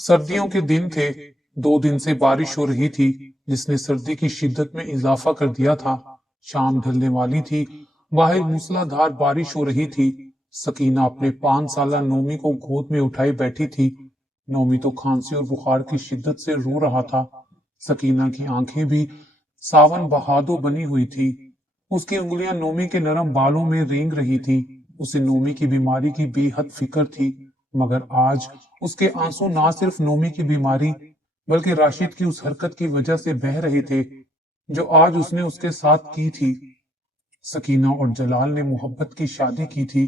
सर्दियों के दिन थे। 2 दिन से बारिश हो रही थी, जिसने सर्दी की शिद्दत में इजाफा कर दिया था। शाम ढलने वाली थी। बाहर मूसलाधार बारिश हो रही थी। सकीना अपने 5 साला नोमी को गोद में उठाए बैठी थी। नोमी तो खांसी और बुखार की शिद्दत से रो रहा था। सकीना की आंखें भी सावन बहादो बनी हुई थी। उसकी उंगलियां नोमी के नरम बालों में रेंग रही थी। उसे नोमी की बीमारी की बेहद फिक्र थी, मगर आज उसके आंसू ना सिर्फ नोमी की बीमारी बल्कि राशिद की उस हरकत की वजह से बह रहे थे जो आज उसने उसके साथ की थी। सकीना और जलाल ने मोहब्बत की शादी की थी।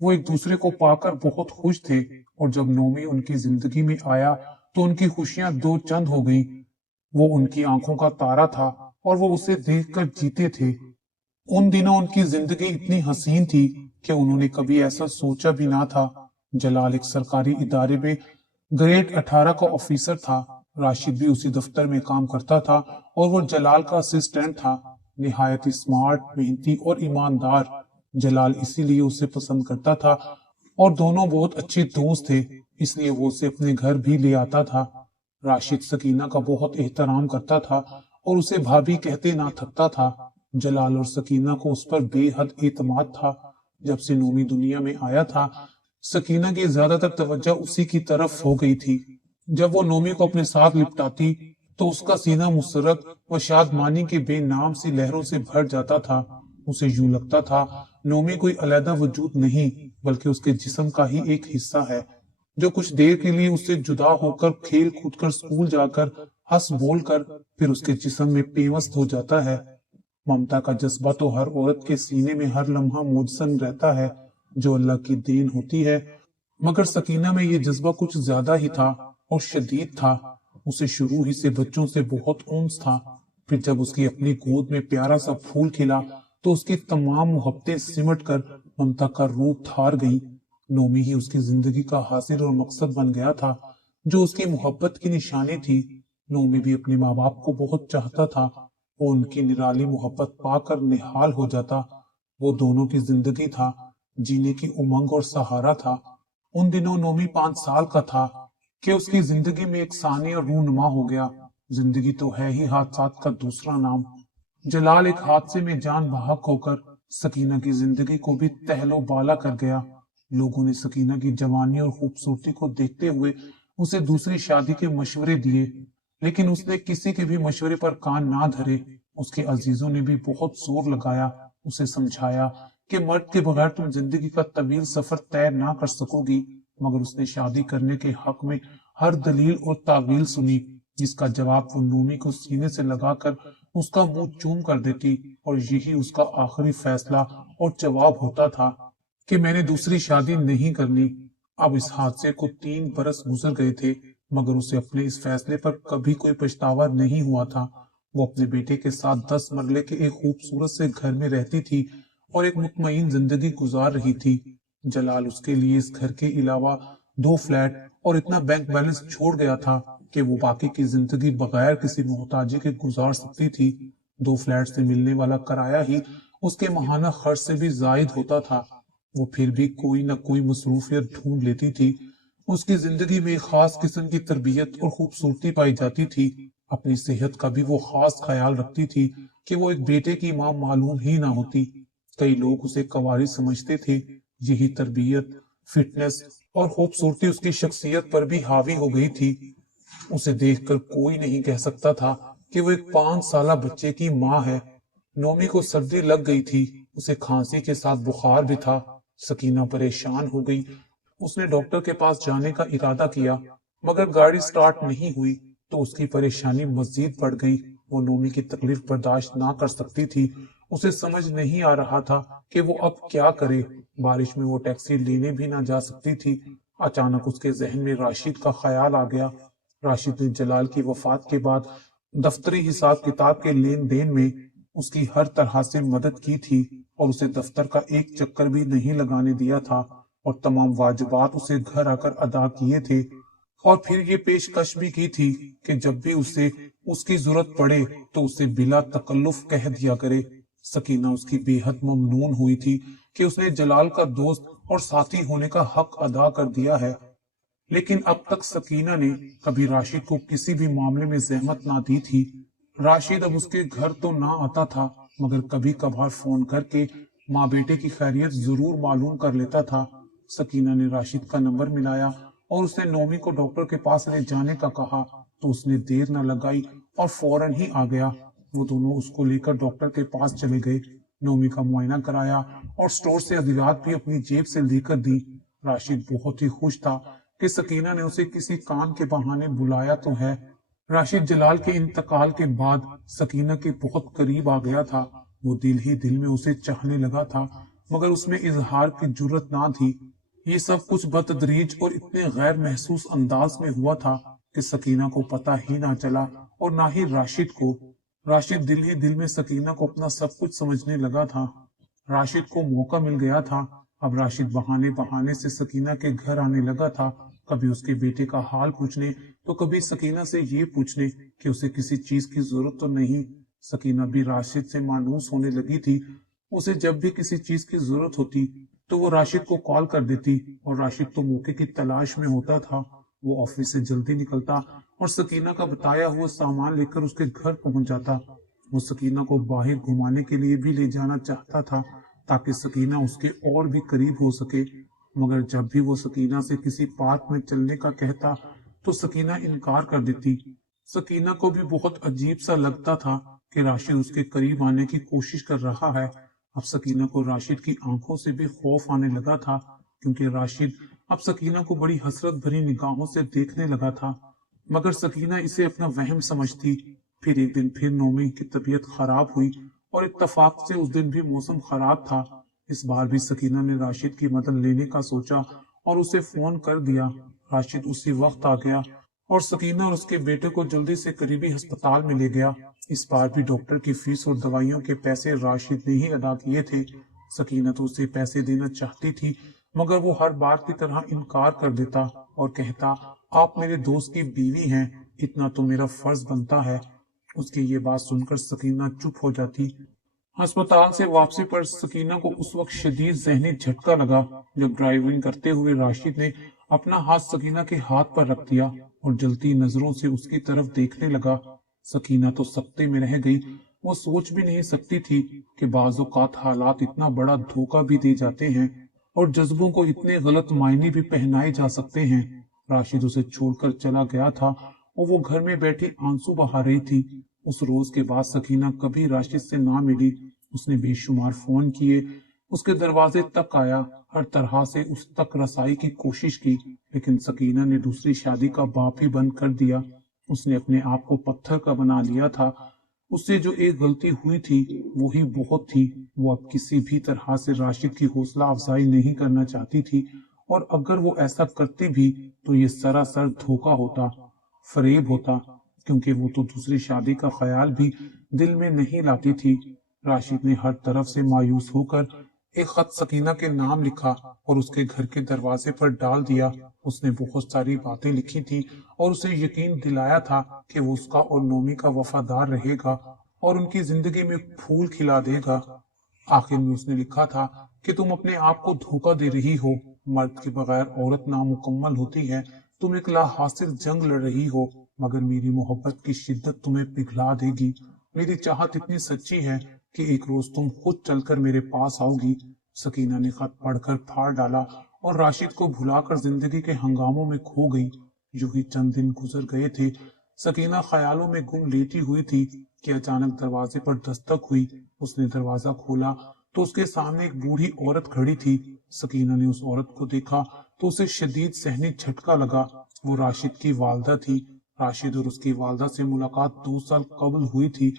वो एक दूसरे को पाकर बहुत खुश थे, और जब नोमी उनकी जिंदगी में आया तो उनकी खुशियां दो चंद हो गई। वो उनकी आंखों का तारा था और वो उसे देखकर जीते थे। उन दिनों उनकी जिंदगी इतनी हसीन थी कि उन्होंने कभी ऐसा सोचा भी ना था। जलाल एक सरकारी इदारे में ग्रेड 18 का ऑफिसर था। राशिद भी उसी दफ्तर में काम करता था और वो जलाल का असिस्टेंट था। निहायत ही स्मार्ट, मेहनती और ईमानदार। जलाल इसीलिए उसे पसंद करता था और दोनों बहुत अच्छे दोस्त थे, इसलिए वो उसे अपने घर भी ले आता था। राशिद सकीना का बहुत एहतराम करता था और उसे भाभी कहते ना थकता था। जलाल और सकीना को उस पर बेहद एतमाद था। जब से नोमी दुनिया में आया था, सकीना की ज्यादातर तवज्जो उसी की तरफ हो गई थी। जब वो नोमी को अपने साथ लिपटाती तो उसका सीना मुसरत व शादमानी के बेनाम सी लहरों से भर जाता था। उसे यूं लगता था नोमी कोई अलग वजूद नहीं, बल्कि उसके जिस्म का ही एक हिस्सा है, जो कुछ देर के लिए उससे जुदा होकर खेल कूद कर स्कूल जाकर हंस बोल कर फिर उसके जिस्म में पेवस्त हो जाता है। ममता का जज्बा तो हर औरत के सीने में हर लम्हा मुजसन रहता है, जो अल्लाह की देन होती है, मगर सकीना में ये जज्बा कुछ ज्यादा ही था और शदीद था। उसे शुरू ही से बच्चों से बहुत उन्स था। फिर जब उसकी अपनी गोद में प्यारा सा फूल खिला तो उसकी तमाम मोहब्बतें सिमट कर ममता का रूप धार गई। नोमी ही उसकी जिंदगी का हासिल और मकसद बन गया था, जो उसकी मोहब्बत की निशानी थी। नोमी भी अपने माँ बाप को बहुत चाहता था। वो उनकी निराली मोहब्बत पाकर निहाल हो जाता। वो दोनों की जिंदगी था, जीने की उमंग और सहारा था। उन दिनों नोमी 5 साल का था कि उसकी जिंदगी में एक सानी और रूनुमा हो गया। जिंदगी तो है ही हादसात का दूसरा नाम। जलाल एक हादसे में जान बहक होकर सकीना की जिंदगी को भी तहलो बाला कर गया। लोगों ने सकीना की जवानी और खूबसूरती को देखते हुए उसे दूसरी शादी के मशवरे दिए, लेकिन उसने किसी के भी मशवरे पर कान ना धरे। उसके अजीजों ने भी बहुत जोर लगाया, उसे समझाया कि मर्द के बगैर तुम जिंदगी का तवील सफर तय ना कर सकोगी, मगर उसने शादी करने के हक में हर दलील और तावील सुनी, जिसका जवाब वो नूमी को सीने से लगाकर उसका मुंह चूम कर देती, और यही उसका आखिरी फैसला और जवाब होता था कि मैंने दूसरी शादी नहीं करनी। अब इस हादसे को 3 बरस गुजर गए थे, मगर उसे अपने इस फैसले पर कभी कोई पछतावा नहीं हुआ था। वो अपने बेटे के साथ 10 मरले के एक खूबसूरत से घर में रहती थी और एक मुतमईन जिंदगी गुजार रही थी। जलाल उसके लिए इस घर के अलावा 2 फ्लैट और इतना बैंक बैलेंस छोड़ गया था कि वो बाकी की जिंदगी बगैर किसी मोहताजी के गुजार सकती थी। 2 फ्लैट से मिलने वाला किराया ही उसके माहाना खर्च से भी जायद होता था। वो फिर भी कोई न कोई मसरूफियत ढूंढ लेती थी। उसकी जिंदगी में एक खास किस्म की तरबियत और खूबसूरती पाई जाती थी। अपनी सेहत का भी वो खास ख्याल रखती थी कि वो एक बेटे की मां मालूम ही ना होती। कई लोग उसे कवारी समझते थे। यही तरबियत, फिटनेस और खूबसूरती उसकी शख्सियत पर भी हावी हो गई थी। उसे देखकर कोई नहीं कह सकता था कि वो एक 5 साला बच्चे की माँ है। नोमी को सर्दी लग गई थी। उसे खांसी के साथ बुखार भी था। सकीना परेशान हो गई। उसने डॉक्टर के पास जाने का इरादा किया, मगर गाड़ी स्टार्ट नहीं हुई तो उसकी परेशानी मजीद बढ़ गई। वो नोमी की तकलीफ बर्दाश्त ना कर सकती थी। उसे समझ नहीं आ रहा था कि वो अब क्या करे। बारिश में वो टैक्सी लेने भी ना जा सकती थी। अचानक उसके जहन में राशिद का ख्याल आ गया। राशिद ने जलाल की वफात के बाद दफ्तरी हिसाब किताब के लेन देन में उसकी हर तरह से मदद की थी और उसे दफ्तर का एक चक्कर भी नहीं लगाने दिया था, और तमाम वाजिबात उसे घर आकर अदा किए थे। और फिर ये पेशकश भी की थी कि जब भी उसे उसकी जरूरत पड़े तो उसे बिला तकल्लुफ कह दिया करे। सकीना उसकी बेहद ममनून हुई थी कि उसने जलाल का दोस्त और साथी होने का हक अदा कर दिया है। लेकिन अब तक सकीना ने कभी राशिद को किसी भी मामले में जहमत ना दी थी। राशिद अब उसके घर तो ना आता था, मगर कभी कभार फोन करके माँ बेटे की खैरियत जरूर मालूम कर लेता था। सकीना ने राशिद का नंबर मिलाया और उसने नोमी को डॉक्टर के पास ले जाने का कहा, तो उसने देर न लगाई और फौरन ही आ गया। वो दोनों उसको लेकर डॉक्टर के पास चले गए। नोमी का मुआयना कराया और स्टोर से अद्वियात भी अपनी जेब से लेकर दी। राशिद बहुत ही खुश था कि सकीना ने उसे किसी काम के बहाने बुलाया तो है। राशिद जलाल के इंतकाल के बाद सकीना के बहुत करीब आ गया था। वो दिल ही दिल में उसे चाहने लगा था, मगर उसमें इजहार की जुर्रत ना थी। ये सब कुछ बतदरीज और इतने गैर महसूस अंदाज में हुआ था कि सकीना को पता ही ना चला और ना ही राशिद को। राशिद दिल ही दिल में सकीना को अपना सब कुछ समझने लगा था। राशिद को मौका मिल गया था। अब राशिद बहाने बहाने से सकीना के घर आने लगा था, कभी उसके बेटे का हाल पूछने तो कभी सकीना से ये पूछने कि उसे किसी चीज की जरूरत तो नहीं। सकीना भी राशिद से मायूस होने लगी थी। उसे जब भी किसी चीज की जरूरत होती तो वो राशिद को कॉल कर देती और राशिद तो मौके की तलाश में होता था। वो ऑफिस से जल्दी निकलता और सकीना का बताया हुआ सामान लेकर उसके घर पहुंच जाता। वो सकीना को बाहर घुमाने के लिए भी ले जाना चाहता था, ताकि सकीना उसके और भी करीब हो सके। मगर जब भी वो सकीना से किसी पार्क में चलने का कहता तो सकीना इनकार कर देती। सकीना को भी बहुत अजीब सा लगता था कि राशिद उसके करीब आने की कोशिश कर रहा है। अब सकीना को राशिद की आंखों से भी खौफ आने लगा था, क्योंकि राशिद अब सकीना को बड़ी हसरत भरी निगाहों से देखने लगा था। मगर सकीना इसे अपना वहम समझती। फिर एक दिन फिर नोमी की तबीयत खराब हुई और इत्तफाक से उस दिन भी मौसम खराब था। इस बार भी सकीना ने राशिद की मदद लेने का सोचा और उसे फोन कर दिया। राशिद उसी वक्त आ गया और सकीना और उसके बेटे को जल्दी से करीबी अस्पताल में ले गया। इस बार भी डॉक्टर की फीस और दवाइयों के पैसे राशिद ने ही अदा किए थे। सकीना तो उसे पैसे देना चाहती थी, मगर वो हर बार की तरह इनकार कर देता और कहता, आप मेरे दोस्त की बीवी हैं, इतना तो मेरा फर्ज बनता है। उसकी ये बात सुनकर सकीना चुप हो जाती। अस्पताल से वापसी पर सकीना को उस वक्त शदीद जहनी झटका लगा जब ड्राइविंग करते हुए राशिद ने अपना हाथ सकीना के हाथ पर रख दिया और जलती नजरों से उसकी तरफ देखने लगा। सकीना तो सकते में रह गई। वो सोच भी नहीं सकती थी कि बाज़ औक़ात हालात इतना बड़ा धोखा भी दे जाते हैं और जज्बों को इतने गलत मायने भी पहनाए जा सकते हैं। राशिद उसे छोड़कर चला गया था और वो घर में बैठी आंसू बहा रही थी। उस रोज के बाद सकीना कभी राशिद से ना मिली। उसने बेशुमार फोन किए, उसके दरवाजे तक आया, हर तरह से उस तक रसाई की कोशिश की, लेकिन सकीना ने दूसरी शादी का बाप ही बंद कर दिया। उसने अपने आप को पत्थर का बना लिया था। उससे जो एक गलती हुई थी वो ही बहुत थी। वो अब किसी भी तरह से राशिद की हौसला अफजाई नहीं करना चाहती थी, और अगर वो ऐसा करती भी तो ये सरासर धोखा होता, फरेब होता, क्योंकि वो तो दूसरी शादी का ख्याल भी दिल में नहीं लाती थी। राशिद ने हर तरफ से मायूस होकर एक खत सकीना के नाम लिखा और उसके घर के दरवाजे पर डाल दिया। उसने बहुत सारी बातें लिखी थी और उसे यकीन दिलाया था कि वो उसका और नोमी का वफादार रहेगा और उनकी जिंदगी में फूल खिला देगा। आखिर में उसने लिखा था कि तुम अपने आप को धोखा दे रही हो, मर्द के बगैर औरत नामुकम्मल होती है, तुम एक लाहासिल जंग लड़ रही हो, मगर मेरी मोहब्बत की शिद्दत तुम्हें पिघला देगी। मेरी चाहत इतनी सच्ची है कि एक रोज तुम खुद चलकर मेरे पास आओगी। सकीना ने खत पढ़कर फाड़ डाला और राशिद को भुलाकर जिंदगी के हंगामों में खो गई। यूं ही चंद दिन गुजर गए थे। सकीना ख्यालों में गुम लेटी हुई थी कि अचानक दरवाजे पर दस्तक हुई। उसने दरवाजा खोला तो उसके सामने एक बूढ़ी औरत खड़ी थी। सकीना ने उस औरत को देखा तो उसे शदीद सहनी झटका लगा। वो राशिद की वालदा थी। राशिद और उसकी वालदा से मुलाकात 2 साल कबल हुई थी।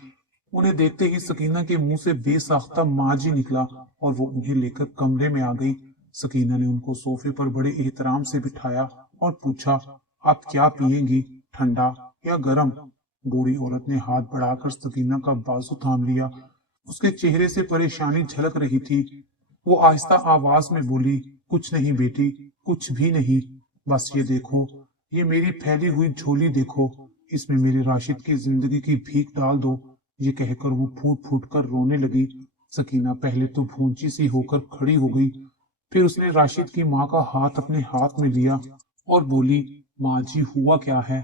उन्हें देखते ही सकीना के मुंह से बेसाख्ता माजी निकला और वो उन्हें लेकर कमरे में आ गई। सकीना ने उनको सोफे पर बड़े एहतराम से बिठाया और पूछा, आप क्या पिएंगी, ठंडा या गरम? बूढ़ी औरत ने हाथ बढ़ाकर सकीना का बाजू थाम लिया। उसके चेहरे से परेशानी झलक रही थी। वो आहिस्ता आवाज में बोली, कुछ नहीं बेटी, कुछ भी नहीं, बस ये देखो, ये मेरी फैली हुई झोली देखो, इसमें मेरे राशिद की जिंदगी की भीख डाल दो। ये कहकर वो फूट फूट कर रोने लगी। सकीना पहले तो भूंची सी होकर खड़ी हो गई, फिर उसने राशिद की माँ का हाथ अपने हाथ में लिया और बोली, माँ जी हुआ क्या है?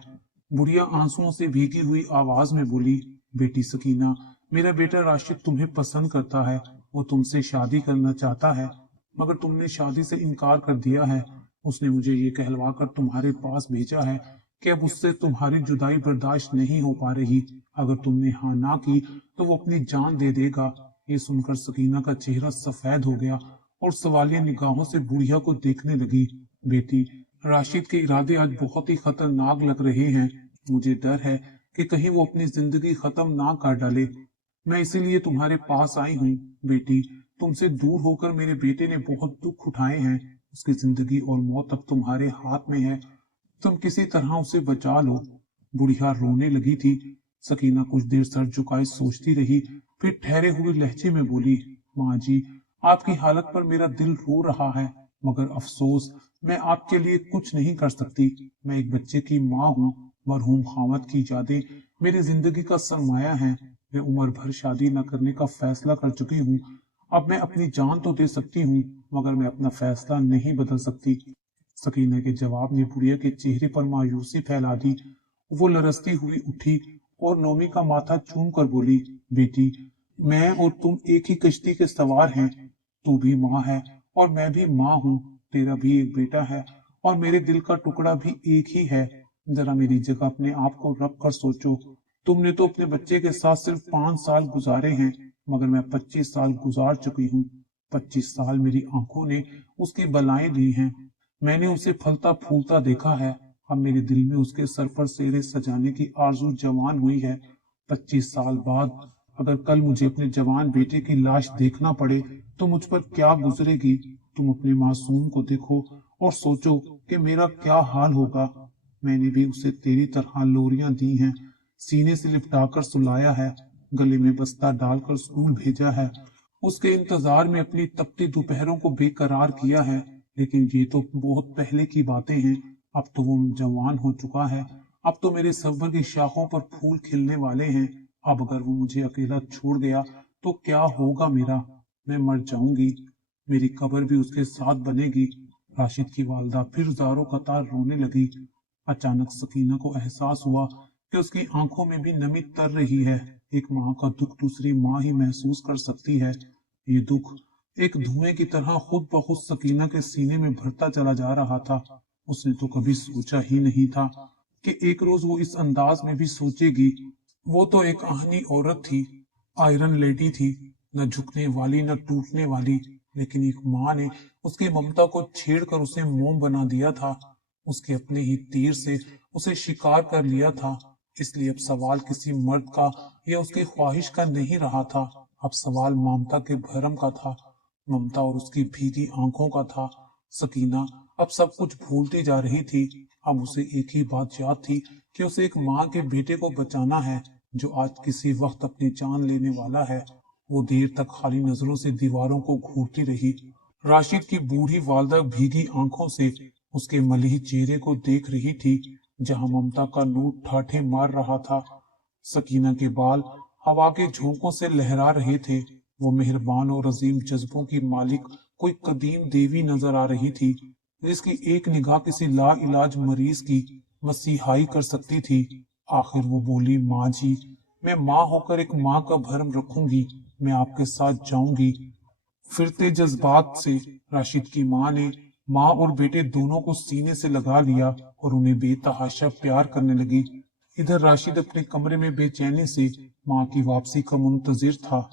बुढ़िया आंसुओं से भीगी हुई आवाज में बोली, बेटी सकीना, मेरा बेटा राशिद तुम्हें पसंद करता है, वो तुमसे शादी करना चाहता है, मगर तुमने शादी से इनकार कर दिया है। उसने मुझे ये कहलवा कर तुम्हारे पास भेजा है कि अब उससे तुम्हारी जुदाई बर्दाश्त नहीं हो पा रही। अगर तुमने हाँ ना की तो वो अपनी जान दे देगा। ये सुनकर सकीना का चेहरा सफेद हो गया और सवालिया निगाहों से बुढ़िया को देखने लगी। बेटी, राशिद के इरादे आज बहुत ही खतरनाक लग रहे हैं। मुझे डर है कि कहीं वो अपनी जिंदगी खत्म ना कर डाले। मैं इसीलिए तुम्हारे पास आई हूँ। बेटी, तुमसे दूर होकर मेरे बेटे ने बहुत दुख उठाए हैं। उसकी जिंदगी और मौत अब तुम्हारे हाथ में है। तुम किसी तरह उसे बचा लो। बुढ़िया रोने लगी थी। सकीना कुछ देर सर झुकाए सोचती रही, फिर ठहरे हुए लहजे में बोली, माँ जी, आपकी हालत पर मेरा दिल रो रहा है, मगर अफसोस मैं आपके लिए कुछ नहीं कर सकती। मैं एक बच्चे की माँ हूँ। मरहूम खामद की यादें मेरी जिंदगी का सरमाया है। मैं उम्र भर शादी न करने का फैसला कर चुकी हूँ। अब मैं अपनी जान तो दे सकती हूँ, मगर मैं अपना फैसला नहीं बदल सकती। सकीना के जवाब ने बुढ़िया के चेहरे पर मायूसी फैला दी। वो लरसती हुई उठी और नोमी का माथा चूम कर बोली, बेटी, मैं और तुम एक ही कश्ती के सवार हैं। तू भी माँ है और मैं भी माँ हूँ। तेरा भी एक बेटा है और मेरे दिल का टुकड़ा भी एक ही है। जरा मेरी जगह अपने आप को रख कर सोचो। तुमने तो अपने बच्चे के साथ सिर्फ 5 साल गुजारे हैं, मगर मैं 25 साल गुजार चुकी हूँ। 25 साल मेरी आंखों ने उसकी बलाएं ली हैं। मैंने उसे फलता फूलता देखा है। अब मेरे दिल में उसके सर पर सेरे सजाने की आरज़ू जवान हुई है। 25 साल बाद अगर कल मुझे अपने जवान बेटे की लाश देखना पड़े तो मुझ पर क्या गुजरेगी? तुम अपने मासूम को देखो और सोचो कि मेरा क्या हाल होगा। मैंने भी उसे तेरी तरह लोरियां दी हैं, सीने से लिपटाकर सुलाया है, गले में बस्ता डालकर स्कूल भेजा है, उसके इंतजार में अपनी तपती दोपहरों को बेकरार किया है। लेकिन ये तो बहुत पहले की बातें हैं। अब तो वो जवान हो चुका है। अब तो मेरे सब्र की शाखों पर फूल खिलने वाले हैं। अब अगर वो मुझे अकेला छोड़ गया तो क्या होगा मेरा? मैं मर जाऊंगी। मेरी कब्र भी उसके साथ बनेगी। राशिद की वालदा फिर ज़ारों कतार रोने लगी। अचानक सकीना को एहसास हुआ कि उसकी आंखों में भी नमी तर रही है। एक माँ का दुख दूसरी माँ ही महसूस कर सकती है। ये दुख एक धुएं की तरह खुद ब खुद सकीना के सीने में भरता चला जा रहा था। उसने तो कभी सोचा ही नहीं था कि एक रोज वो इस अंदाज में भी सोचेगी। वो तो एक आहनी औरत थी, आयरन लेडी थी, न झुकने वाली न टूटने वाली। लेकिन एक माँ ने उसकी ममता को छेड़कर उसे मोम बना दिया था। उसके अपने ही तीर से उसे शिकार कर लिया था। इसलिए अब सवाल किसी मर्द का या उसकी ख्वाहिश का नहीं रहा था। अब सवाल ममता के भरम का था, ममता और उसकी भीगी आंखों का था। सकीना अब सब कुछ भूलती जा रही थी। अब उसे एक ही बात याद थी कि उसे एक माँ के बेटे को बचाना है, जो आज किसी वक्त अपनी जान लेने वाला है। वो देर तक खाली नजरों से दीवारों को घूरती रही। राशिद की बूढ़ी वालदा भीगी आंखों से उसके मलिह चेहरे को देख रही थी, जहां ममता का नूर ठाठे मार रहा था। सकीना के बाल हवा के झोंकों से लहरा रहे थे। वो मेहरबान और अजीम जज्बों की मालिक कोई कदीम देवी नजर आ रही थी, जिसकी एक निगाह किसी ला इलाज मरीज की मसीहाई कर सकती थी। आखिर वो बोली, माँ जी, मैं माँ होकर एक माँ का भरम रखूंगी। मैं आपके साथ जाऊंगी। फिरते जज्बात से राशिद की माँ ने माँ और बेटे दोनों को सीने से लगा लिया और उन्हें बेतहाशा प्यार करने लगी। इधर राशिद अपने कमरे में बेचैनी से माँ की वापसी का मुंतजिर था।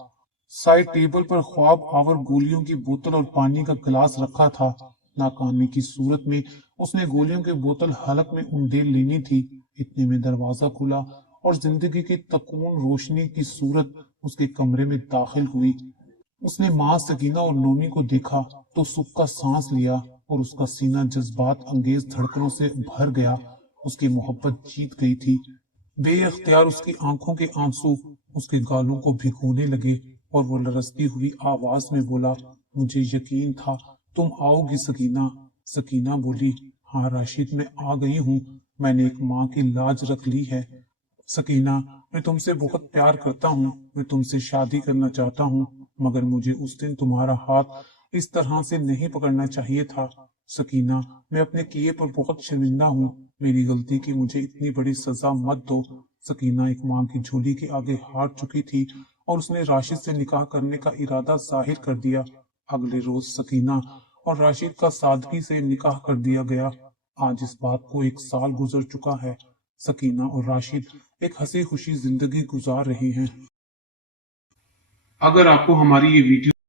साइड टेबल पर ख्वाब आवर गोलियों की बोतल और पानी का गिलास रखा था। नाकामी की सूरत में उसने गोलियों की बोतल हलक में उंडेल लेनी थी। इतने में दरवाजा खुला और जिंदगी की तकून रोशनी की सूरत उसके कमरे में दाखिल हुई। उसने माँ सकीना और नोमी को देखा तो सुख का सांस लिया और उसका सीना जज्बात अंगेज धड़कनों से भर गया। उसकी मोहब्बत जीत गई थी। बेअख्तियार उसकी आंखों के आंसू उसके गालों को भिगोने लगे और वो लरसती हुई आवाज में बोला, मुझे यकीन था तुम आओगी सकीना। सकीना बोली, हाँ राशिद, मैं आ गई हूँ। मैंने एक माँ की लाज रख ली है। सकीना, मैं तुमसे बहुत प्यार करता हूँ। मैं तुमसे शादी करना चाहता हूँ, मगर मुझे उस दिन तुम्हारा हाथ इस तरह से नहीं पकड़ना चाहिए था। सकीना, मैं अपने किए पर बहुत शर्मिंदा हूँ। मेरी गलती की मुझे इतनी बड़ी सजा मत दो। सकीना एक मां की झोली के आगे हार चुकी थी और उसने राशिद से निकाह करने का इरादा जाहिर कर दिया। अगले रोज सकीना और राशिद का सादगी से निकाह कर दिया गया। आज इस बात को 1 साल गुजर चुका है। सकीना और राशिद एक हंसी खुशी जिंदगी गुजार रहे हैं। अगर आपको हमारी ये वीडियो